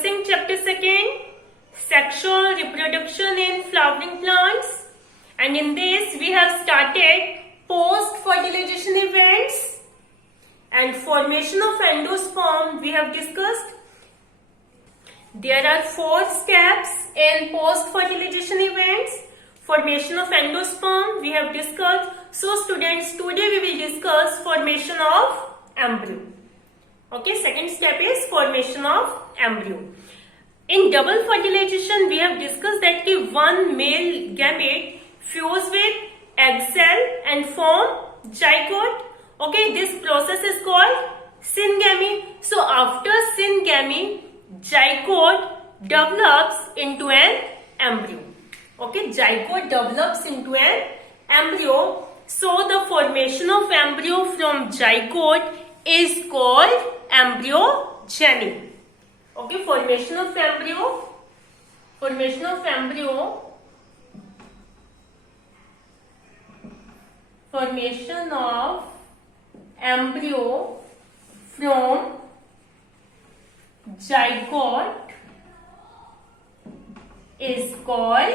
discussing chapter 2, sexual reproduction in flowering plants, and in this we have started post-fertilization events and formation of endosperm we have discussed. There are 4 steps in post-fertilization events. Formation of endosperm we have discussed. So students, today we will discuss formation of embryo. Okay, second step is formation of embryo. In double fertilization we have discussed that one male gamete fuse with egg cell and form zygote. Okay, this process is called syngamy. So after syngamy, zygote develops into an embryo. Okay, zygote develops into an embryo. So the formation of embryo from zygote is called embryogeny. Okay, formation of embryo from zygote is called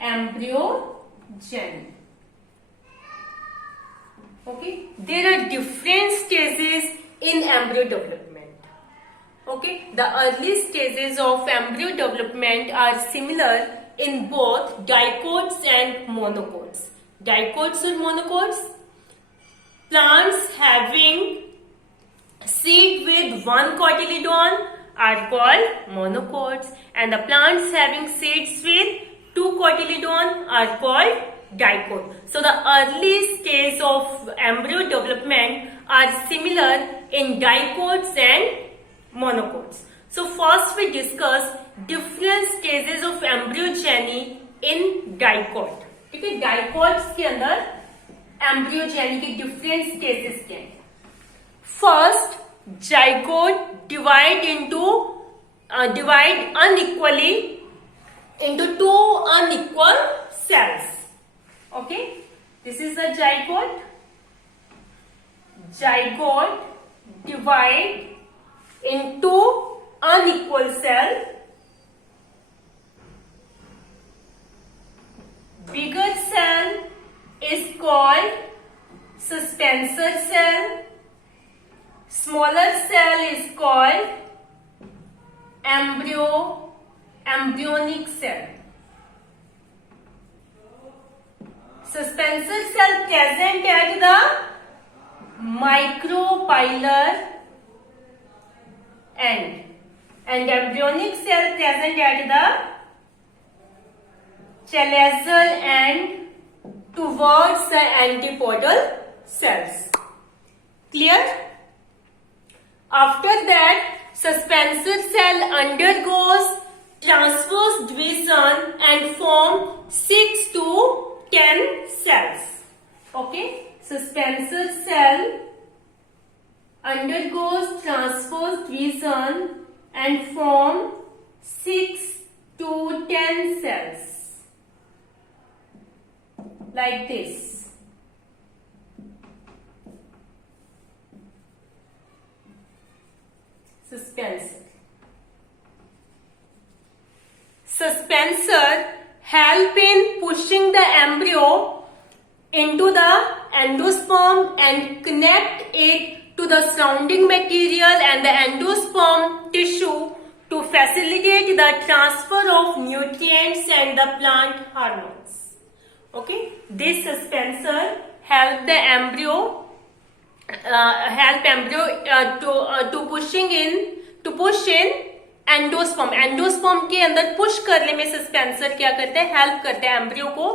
embryogeny. Okay, there are different stages in embryo development. Okay, the early stages of embryo development are similar in both dicots and monocots. Dicots or monocots? Plants having seed with one cotyledon are called monocots, and the plants having seeds with 2 cotyledon are called dicot. So the early stage of embryo development are similar in dicots and monocots. So first we discuss different stages of embryogeny in dicot. Okay, dicots के अंदर embryogeny के different stages क्या हैं? First, zygote divide unequally into 2 unequal cells. Okay, this is the zygote. Zygote divide into unequal cell. Bigger cell is called suspensor cell. Smaller cell is called embryonic cell. Suspensor cell present at the micropylar end, and embryonic cell present at the chalazal end towards the antipodal cells. Clear? After that, suspensor cell undergoes transverse division and form 6 to 10 cells. Okay, suspensor cell undergoes transverse division and form 6 to 10 cells like this. Suspensor help in pushing the embryo into the endosperm and connect it to the surrounding material and the endosperm tissue to facilitate the transfer of nutrients and the plant hormones. Okay, this suspensor help the embryo to push in endosperm. Endosperm के अंदर push करने में suspensor क्या करते हैं? Help करते हैं embryo को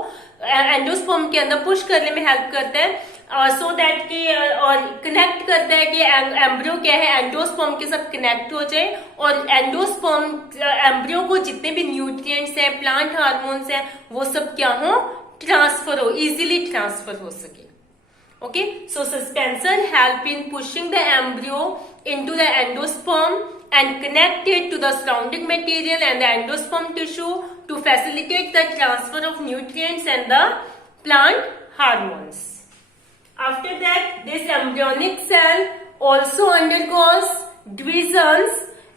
एंडोस्पर्म के अंदर पुश करने में हेल्प करते हैं, सो दैट कि और कनेक्ट करता है कि एम्ब्रियो क्या है, एंडोस्पर्म के साथ कनेक्ट हो जाए और एंडोस्पर्म एम्ब्रियो को जितने भी न्यूट्रिएंट्स हैं, प्लांट हार्मोन्स हैं, वो सब क्या हो, ट्रांसफर हो, इजीली ट्रांसफर हो सके. Okay, so suspensor help in pushing the embryo into the endosperm and connect it to the surrounding material and the endosperm tissue to facilitate the transfer of nutrients and the plant hormones. After that, this embryonic cell also undergoes divisions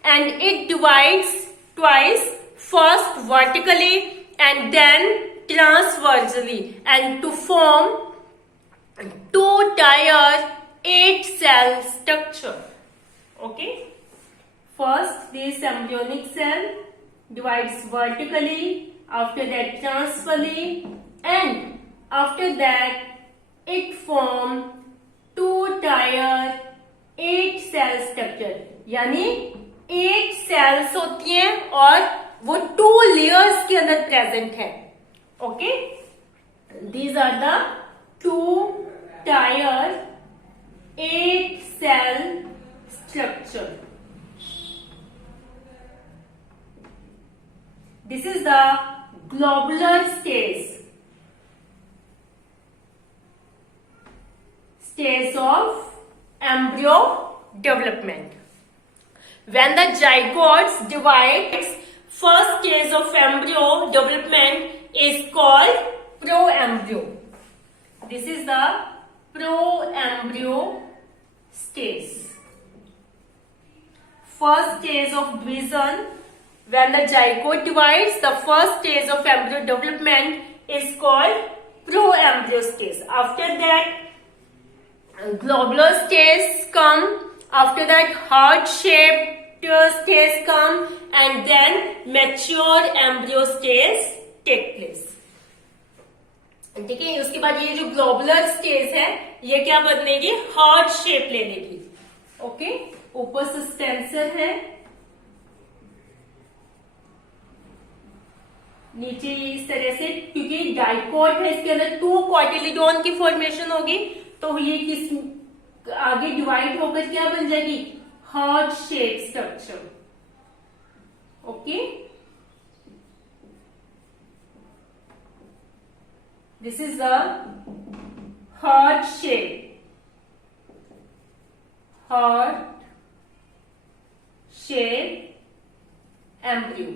and it divides twice, first vertically and then transversely, and to form 2-tier 8-cell structure. Okay. First, this embryonic cell divides vertically, after that transversely, and after that it forms 2-tier 8-cell structure. यानी 8 cells होती हैं और वो 2 layers के अंदर present है. Okay, these are the 2-tier 8-cell structure. This is the globular stage of embryo development. When the zygotes divides, first stage of embryo development is called pro-embryo. This is the pro-embryo stage. First stage of division, when the zygote divides, the first stage of embryo development is called pro-embryo stage. After that, globular stage come, after that heart-shaped stage come, and then mature embryo stage take place. ठीक है, उसके बाद ये जो globular stage है ये क्या बदलेगी, हार्ट शेप ले लेगी. ओके, ऊपर सस्पेंसर है, नीचे इस तरह से, क्योंकि डाइकोट है इसके अंदर 2 कॉटिलिडोन की फॉर्मेशन होगी, तो ये किस आगे डिवाइड होकर क्या बन जाएगी, heart shape structure. Okay, this is the heart shape embryo.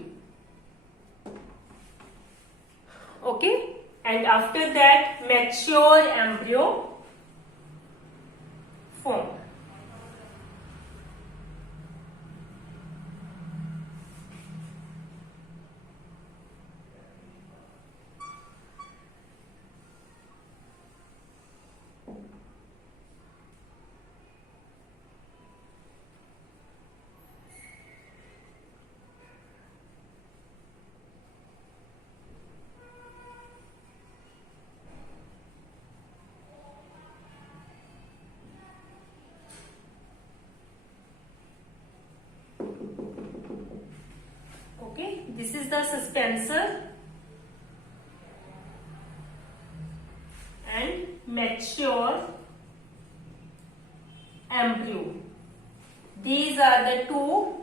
Okay, and after that mature embryo form. Okay, this is the suspensor and mature embryo. These are the 2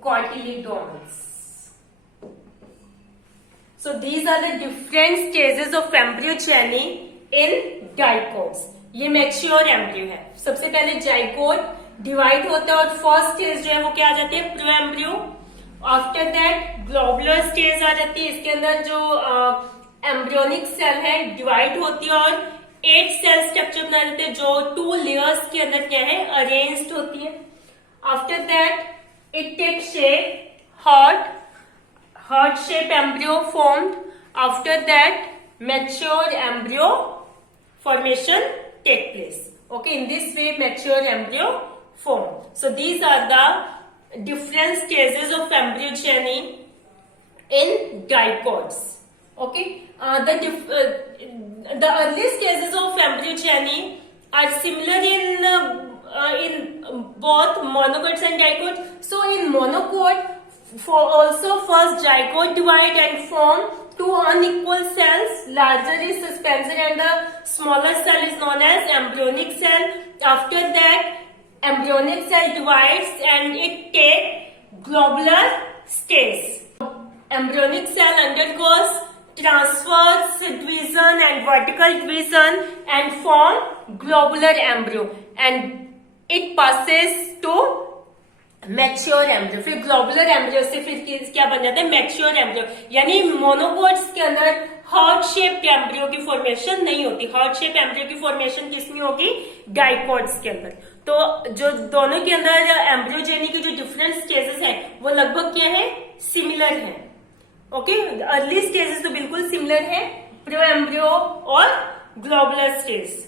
cotyledons. So these are the different stages of embryogeny in dicots. ये mature embryo है. सबसे पहले zygote divide होता है और first stage जो है वो क्या आ जाती है, pro embryo. After that globular stage आ जाती है, इसके अंदर जो एम्ब्रियोनिक सेल है डिवाइड होती है और 8 सेल स्ट्रक्चर बना देते हैं जो 2 लेयर्स के अंदर क्या है, अरेंज्ड होती है. After that it take shape heart shape embryo formed. After that mature embryo formation take place. Okay, in this way mature embryo form. So these are the different stages of embryogeny in dicots. Okay, the early stages of embryogeny are similar in both monocots and dicots. So in monocot, also first zygote divide and form 2 unequal cells. Larger is suspensor and the smaller cell is known as embryonic cell. After that, embryonic cell divides and it takes globular stage. Embryonic cell undergoes transverse division and vertical division and form globular embryo, and it passes to mature embryo. फिर globular embryo से फिर क्या बन जाता है, mature embryo. यानी monocots के अंदर हार्ट शेप एम्ब्रियो की फॉर्मेशन नहीं होती. हार्ट शेप एम्ब्रियो की फॉर्मेशन किसमें होगी, डाइकोट्स के अंदर. तो जो दोनों के अंदर एम्ब्रियोजेनी के जो डिफरेंट स्टेजेस है वो लगभग क्या है, सिमिलर है। ओके, अर्ली स्टेजेस तो बिल्कुल सिमिलर है, प्रो एम्ब्रियो और globular stage.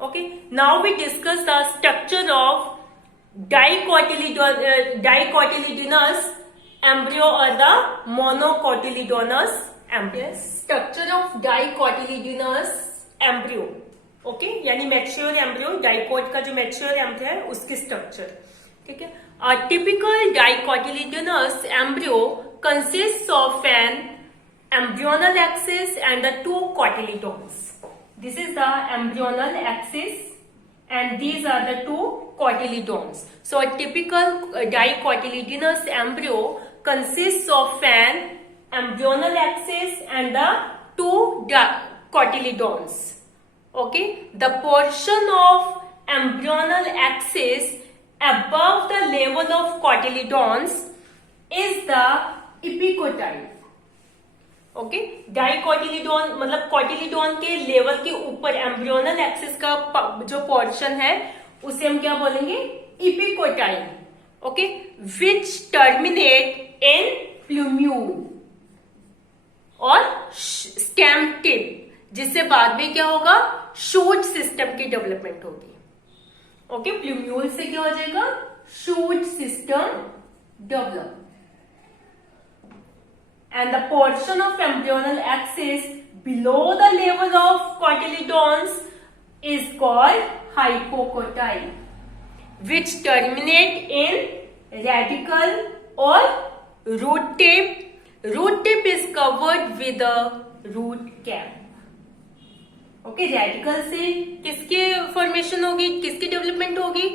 Okay, now we discuss the structure of dicotyledonous embryo or the monocotyledonous embryo. Structure of dicotyledonous embryo, okay, यानी मैच्योर एम्ब्रियो, डाइकोट का जो मैच्योर एम्ब्रियो है उसकी structure, ठीक है। A typical dicotyledonous embryo consists of an embryonal axis and the two cotyledons. This is the embryonal axis and these are the two cotyledons. So a typical dicotyledonous embryo consists of an embryonal axis and the two cotyledons. Okay, the portion of embryonal axis above the level of cotyledons is the epicotyle. Okay, dicotyledon मतलब cotyledon के level के ऊपर embryonal axis का जो portion है उसे हम क्या बोलेंगे, इपिकोटाइल। ओके, विच टर्मिनेट इन प्लूम्यूल और स्टेम टिप, जिससे बाद में क्या होगा, शूट सिस्टम की डेवलपमेंट होगी। ओके, प्लूम्यूल से क्या हो जाएगा, shoot system develop. And the portion of embryonal axis below the level of cotyledons is called hypocotyle, which terminate in radicle or root tip. Root tip is covered with a root cap. Okay, radicle से किसकी formation होगी, किसकी development होगी,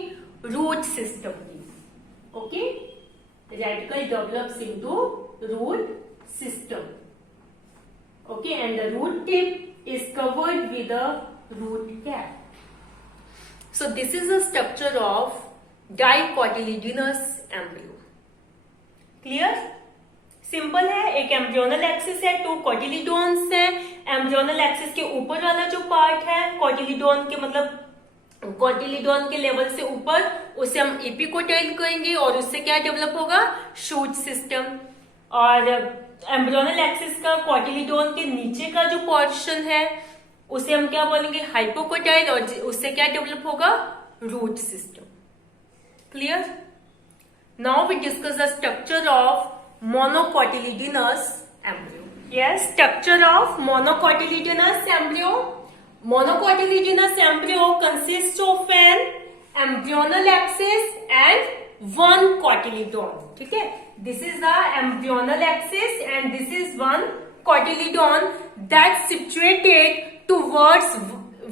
root system की। Okay, radicle develops into root system. Okay, and the root tip is covered with a root cap. So this is the structure of dicotyledonous embryo. Clear? Simple है, एक embryonal axis है, to कोटिलीडोन्स है। Embryonal axis के ऊपर वाला जो part है कोटिलीडोन के मतलब कोटिलीडोन के लेवल से ऊपर, उसे हम एपिकोटाइल कहेंगे और उससे क्या डेवलप होगा, शूट सिस्टम। और एम्ब्रियोनल एक्सिस का कोटिलीडोन के नीचे का जो पोर्शन है उसे हम क्या बोलेंगे, हाइपोकोटाइल, और उससे क्या डेवलप होगा, root system. Clear? Now we discuss the structure of monocotyledonous embryo. Yes, structure of monocotyledonous embryo. Monocotyledonous embryo consists of an embryonal axis and one cotyledon. ठीक है, this is the embryonal axis and this is one cotyledon that's situated towards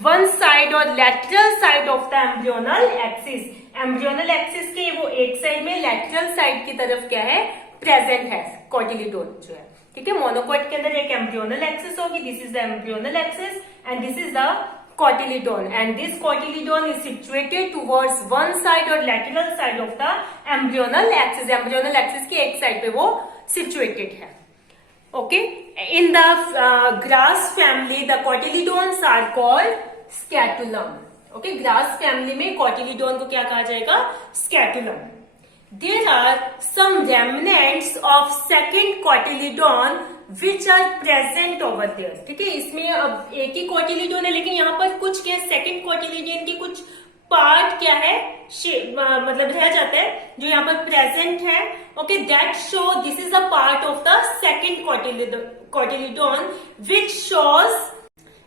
one side or lateral side of the embryonal axis. embryonal axis के वो एक side में, lateral side की तरफ क्या है, प्रेजेंट है कोटिलीडोन जो है। ठीक है, मोनोकोट के अंदर एक एम्ब्रियोनल एक्सिस होगी, this is the embryonal axis and this is the cotyledon and this cotyledon is situated towards one side और lateral side of the embryonal axis. Embryonal axis की एक साइड पे वो सिचुएटेड है। Okay, in the grass family the cotyledons are called scutellum. Okay, grass family में cotyledon को क्या कहा जाएगा, स्कैटुलम। There are some remnants of second cotyledon which are present over there. ठीक है, इसमें अब एक ही कोटिलीडोन है लेकिन यहाँ पर कुछ क्या, सेकंड कोटिलीडोन के कुछ पार्ट क्या है, मतलब रह जाता है जो यहाँ पर प्रेजेंट है। Okay, that show this is a part of the second cotyledon which shows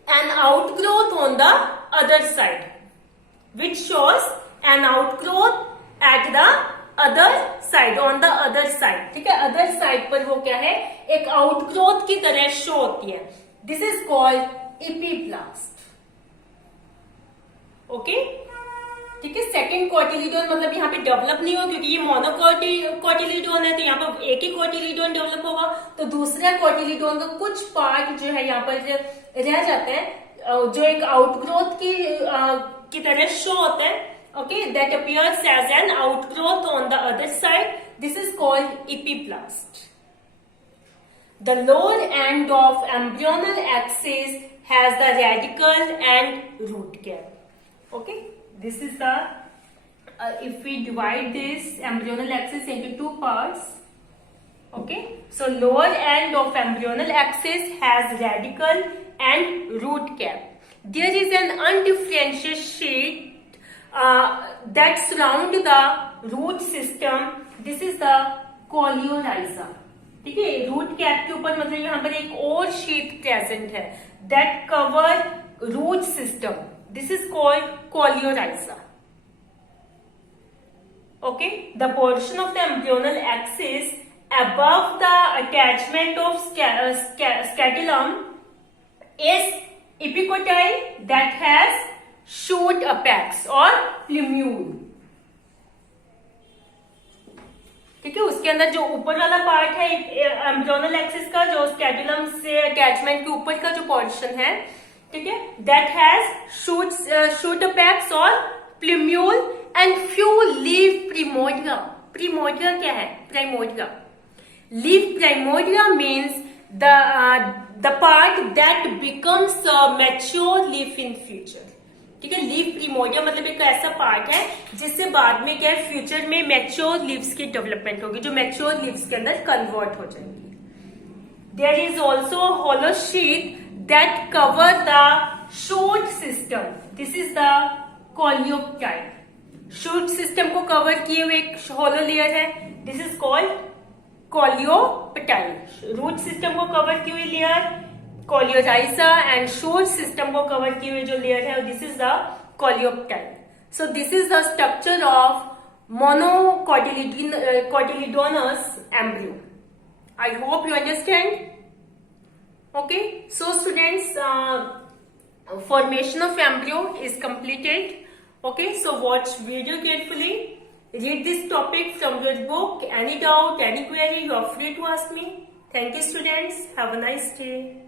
an outgrowth on the other side, which shows an outgrowth at the other side, on the other side. ठीक है, other side पर वो क्या है, एक outgrowth की तरह show होती है। This is called epiblast. Okay, ठीक है, सेकंड कोटिलीडोन मतलब यहाँ पे डेवलप नहीं होगा क्योंकि ये मोनोकोटिलीडोन है, तो यहाँ पर एक ही कोटिलीडोन डेवलप होगा, तो दूसरा कोटिलीडोन का कुछ पार्ट जो है यहाँ पर रह जाते हैं जो एक आउटग्रोथ की तरह शो होता है। Okay, that appears as an outgrowth on the other side. This is called epiplast. The lower end of embryonal axis has the radicle and root cap. Okay, this is the if we divide this embryonal axis into two parts, okay, so lower end of embryonal axis has radicle and root cap. There is an undifferentiated sheet that surround the root system. This is the coleorhiza. ठीक है, root cap के ऊपर मतलब यहाँ पर एक और sheet present है that cover root system. This is called coleorhiza. Okay, the portion of the embryonal axis above the attachment of scutellum is epicotyle that has shoot apex or plumule. ठीक है, उसके अंदर जो ऊपर वाला पार्ट है embryonal axis का, जो स्कैटुलम से अटैचमेंट के ऊपर का जो पोर्शन है, ठीक है, दैट हैज शूट अपेक्स और plumule and few leave primordia. Primordia क्या है? Primordia. Leaf primordia means the part that becomes a mature leaf in future. ठीक है, लीफ प्रिमोर्डिया मतलब एक ऐसा पार्ट है जिससे बाद में क्या है, फ्यूचर में मैच्योर लीव्स की डेवलपमेंट होगी, जो मैच्योर लीव्स के अंदर कन्वर्ट हो जाएंगी. There is also hollow sheath that cover the shoot system. This is the coleoptile. Shoot system को कवर किए हुए एक होलो लेयर है. This is called coleoptile. Root system को कवर की हुई layer coleorhiza and shoot system को cover की हुई जो लेयर है, this is the coleoptile. So this is the structure of monocotyledonous embryo. I hope you understand. Okay, so students, formation of embryo is completed. Okay, so watch video carefully. Read this topic from your book. Any doubt, any query, you are free to ask me. Thank you, students. Have a nice day.